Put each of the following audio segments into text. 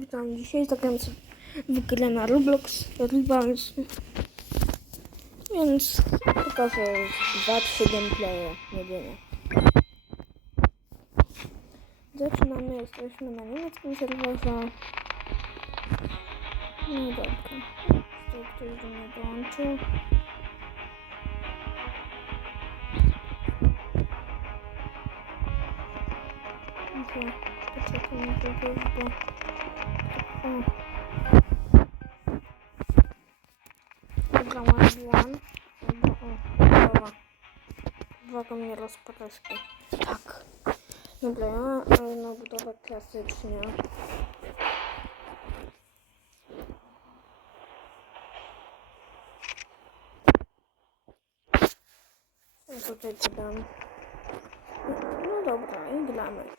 Witam. Dzisiaj zagram sobie w na Roblox Rivals. Więc pokażę dwa, trzy gameplaye jedynie. Zaczynamy, jesteśmy na niemieckim serwerze. No dobra. Tutaj ktoś do mnie dołączył. Poczekaj bo... O. Dobra, one one. Albo, o, dobra. Uwaga mnie rozparaski. Tak. Dobra, ja ale na budowę klasycznie. Ja tutaj dodam. No dobra, i gramy.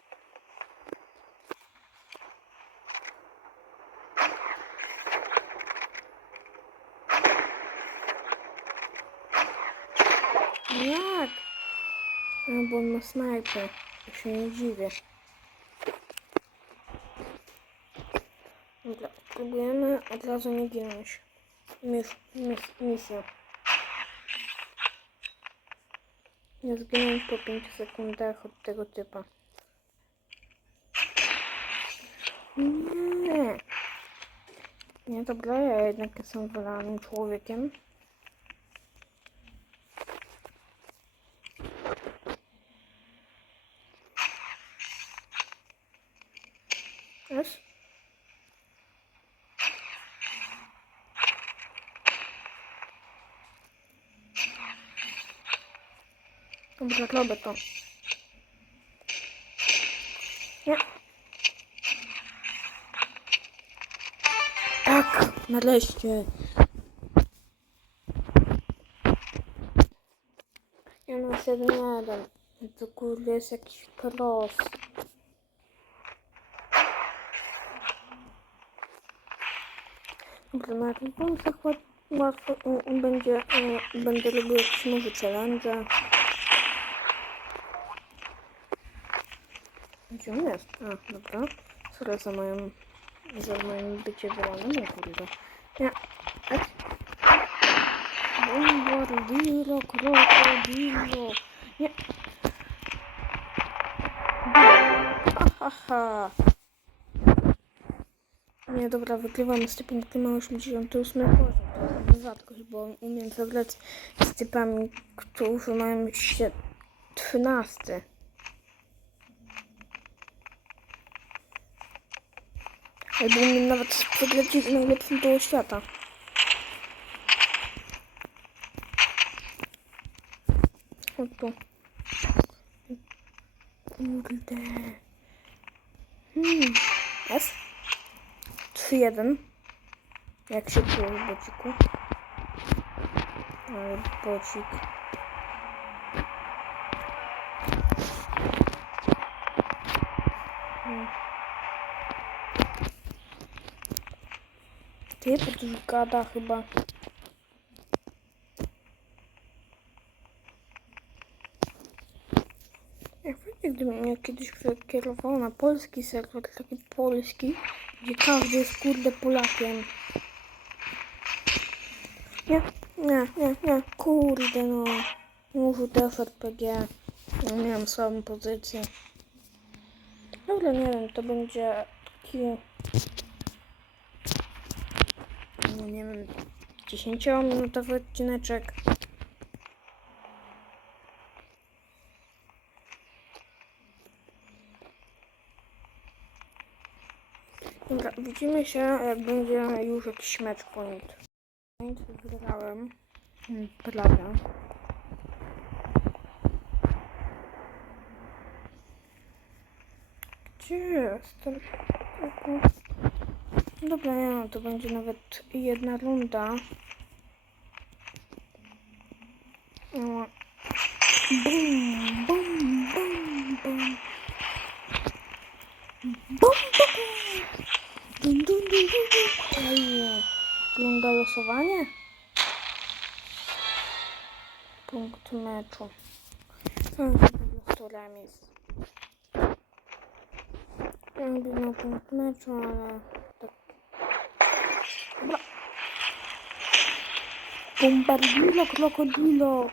Jak? A, bo on ma snajper. Ja się nie dziwię. Dobra, próbujemy od razu nie ginąć. Mis, mis, misja. Nie zginąć po 5 sekundach od tego typa. Nie. Nie, dobra, ja jednak jestem wolanym człowiekiem. Wiesz? Dobrze, robię to. Nie. Tak, nareszcie. Ja mam 7-1. To kurde jest jakiś kros. Na tych bonusach łat- łatwo będzie, e, będę robił jakieś nowe challenge. Gdzie on jest? A, dobra. Sorry za moją, za moim bycie wołanym, o kurde. Nie. Bombardiro, krokodilo. Nie, dobra, wygrywamy z typem, który ma 88 poziom. To jest rzadkość, bo umiem zagrać z typami, którzy mają się 13. Albo umiem nawet zagrać z najlepszym koło świata. O tu. Kurde. Hmm. Jest? 3-1. Jak się czujesz, bociku? Ale bocik. Hmm. Ty pod gada chyba. Jak gdyby mnie kiedyś kierował na polski serwer, taki polski, gdzie każdy jest kurde Polakiem. Nie, nie, nie, nie, kurde no. Mówił też RPG. No, miałem słabą pozycję. Dobra, nie wiem, to będzie taki... No nie wiem, 10-minutowy odcineczek. Dobra, widzimy się, jak będzie już jakiś match point. Point wygrałem. Mm, Prawie. Gdzie jestem? Dobra, nie no, to będzie nawet jedna runda. O. Bum, bum, bum, bum. Bum, bum, bum. Dun, Ej, Wygląda losowanie? Punkt meczu. Hmm, to remis. Ja bym miał punkt meczu, ale tak. Dobra. Bombardilo, krokodilo.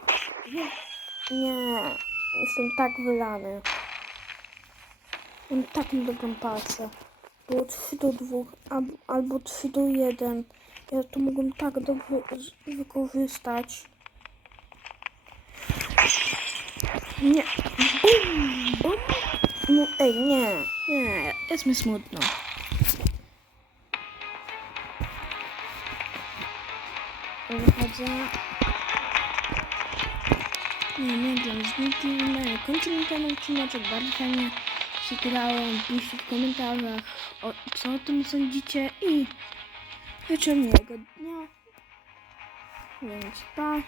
Nie. Jestem tak wylany. Mam taką dobrą palcę. Było 3 do 2 albo, albo 3 do 1. Ja to mogłem tak dobrze wykorzystać. Nie. Bum, bum. No ej, nie. Nie, jest mi smutno. Wychodzę. Nie, nie wiem, z nikim. Kończymy ten odcineczek. Bardzo fajnie grało. Piszcie w komentarzach, o, co o tym sądzicie i życzę miłego dnia. Więc pa.